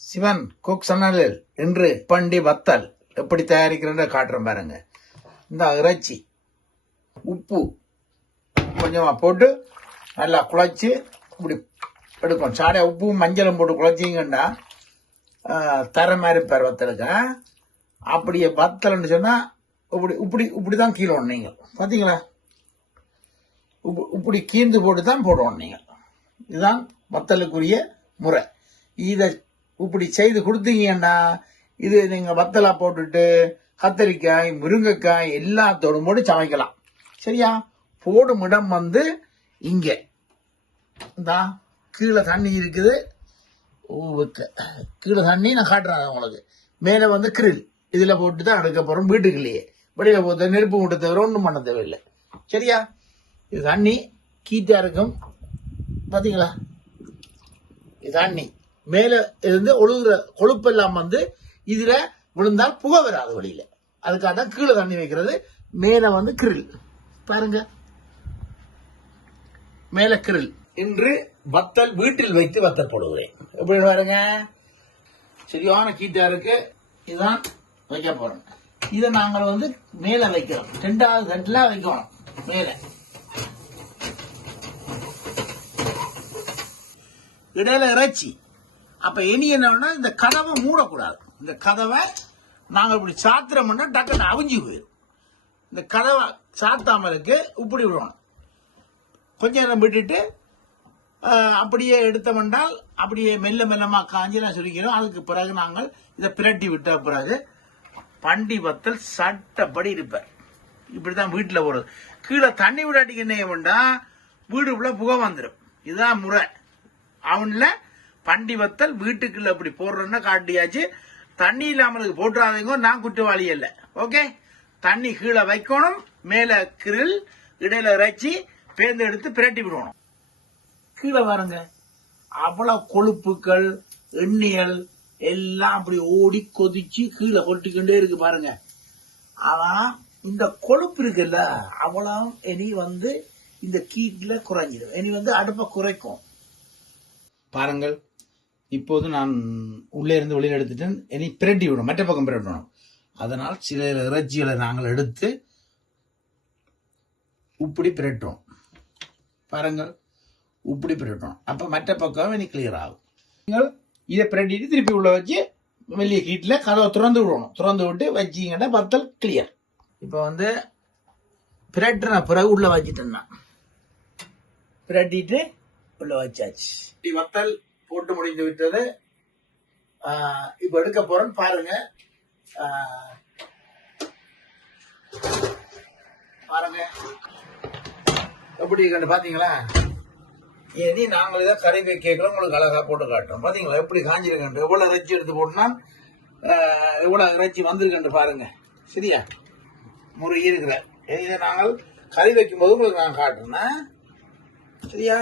Sivan cook சனலில் இன்று பண்டி வத்தல் எப்படி தயாரிக்கிறேன்னு காட்டுறேன் பாருங்க. இந்த இறைச்சி உப்பு கொஞ்சமாக போட்டு நல்லா குழச்சி இப்படி எடுக்கும் சாடைய உப்பும் மஞ்சளும் போட்டு குழச்சிங்கன்னா தர மாதிரி பேர் வத்தலுக்கு. அப்படியே வத்தல்னு சொன்னால் இப்படி இப்படி இப்படி தான் கீழே நீங்கள் பார்த்தீங்களா உப்பு- இப்படி கீழ்ந்து போட்டு தான் போடுவோம் நீங்கள் இதுதான் வத்தலுக்குரிய முறை. இதை இப்படி செய்து கொடுத்தீங்கன்னா இது நீங்க வத்தலா போட்டுட்டு கத்தரிக்காய் முருங்கைக்காய் எல்லாத்தோடும் போட்டு சமைக்கலாம். சரியா? போடும் இடம் வந்து இங்க. இந்தா கீழே தண்ணி இருக்குது. கீழே தண்ணி நான் காட்டுறேன் உங்களுக்கு. மேலே வந்து கிரில். இதில் போட்டு தான் அடுக்க போகிறோம் வீட்டுக்குள்ளேயே. வெளியில் போட்டு நெருப்பு மூட்டை தவிர ஒன்றும் பண்ண தேவையில்லை. சரியா? இது தண்ணி. கீட்டாக இருக்கும். பார்த்தீங்களா இது தண்ணி. மேல இருந்து ஒழுகுற கொழுப்பெல்லாம் வந்து இதுல விழுந்தால் புகை வராது வழியில. அதுக்காக தான் கீழே தண்ணி வைக்கிறது. மேல வந்து கிரில். பாருங்க. மேல கிரில். இன்று வத்தல் வீட்டில் வைத்து வத்தல் போடுகிறேன். எப்படி பாருங்க? சரியான கீட்டா இருக்கு. இதுதான் வைக்க போறோம். இதை நாங்கள் வந்து மேல வைக்கிறோம். ரெண்டாவது தட்டுல வைக்கணும் மேல. இடையில இறைச்சி. அப்ப இனி என்னன்னா இந்த கதவை மூடக்கூடாது. இந்த கதவை நாங்க இப்படி சாத்திரம்னா டக்குன்னு அவிஞ்சு போயிடும் இந்த கதவை சாத்தாம இருக்கு இப்படி விடணும். கொஞ்ச நேரம் விட்டுட்டு அப்படியே எடுத்தோம்னால் அப்படியே மெல்ல மெல்லமா காஞ்சி நான் சொல்லிக்கிறோம் அதுக்கு பிறகு நாங்கள் இதை பிரட்டி விட்ட பிறகு பண்டி வத்தல் சட்டப்படி இருப்பார். இப்படிதான் வீட்டில் போடுறது கீழே தண்ணி விடாட்டிக்கு என்ன வேண்டாம் வீடு உள்ள புகை வந்துடும் இதுதான் முறை. அவன்ல பண்டி வத்தல் வீட்டுக்குள்ள அப்படி போடுறேன்னா காட்டியாச்சு. தண்ணி இல்லாமலுக்கு போட்டுறாதீங்க நான் குற்றவாளி இல்லை ஓகே? தண்ணி கீழே வைக்கணும் மேல கிரில் இடையில இறைச்சி பேர்ந்து எடுத்து பிரட்டி விடணும். கீழே பாருங்க. அவ்வளவு கொழுப்புகள் எண்ணியல் எல்லாம் அப்படி ஓடி கொதிச்சு கீழே கொட்டிக்கொண்டே இருக்கு பாருங்க. ஆனா இந்த கொழுப்பு இருக்குல்ல அவ்வளவு இனி வந்து இந்த கீட்ல குறைஞ்சிடும். இனி வந்து அடுப்பை குறைக்கும். பாருங்கள். இப்போது நான் உள்ளே இருந்து வெளியில் எடுத்துட்டேன். இனி பிரட்டி விடணும். மற்ற பக்கம் பிரட்டணும் அதனால் சில இறைச்சிகளை நாங்கள் எடுத்து இப்படி பிரட்டோம். பாருங்கள். இப்படி பிரட்டணும் அப்போ மற்ற பக்கம் இனி கிளியர் ஆகும். நீங்கள் இதை பிரட்டிட்டு திருப்பி உள்ளே வச்சு வெளியே ஹீட்டில் கதவை திறந்து விடணும். திறந்து விட்டு வச்சிங்கன்னா பத்தல் கிளியர் இப்போ வந்து பிரட்டின பிறகு உள்ளே வச்சுட்டேன்னா. பிரட்டிட்டு உள்ளே வச்சாச்சு. இப்படி வத்தல் போட்டு முடிந்து விட்டது. இப்போ இப்ப எடுக்க போறோம். பாருங்க. பாருங்க. எப்படி இருக்குன்னு பாத்தீங்களா? இனி நாங்கள் இதை கறி கேட்கிறோம். உங்களுக்கு அழகா போட்டு காட்டுறோம். பாத்தீங்களா? எப்படி காஞ்சிருக்கண்டு எவ்வளவு இறைச்சி எடுத்து போட்டுனா எவ்வளோ எவ்வளவு இறைச்சி வந்திருக்கண்டு பாருங்க. சரியா? முறை இருக்கிற இதை நாங்கள் கறி வைக்கும் போது உங்களுக்கு நான் காட்டுறேன். சரியா?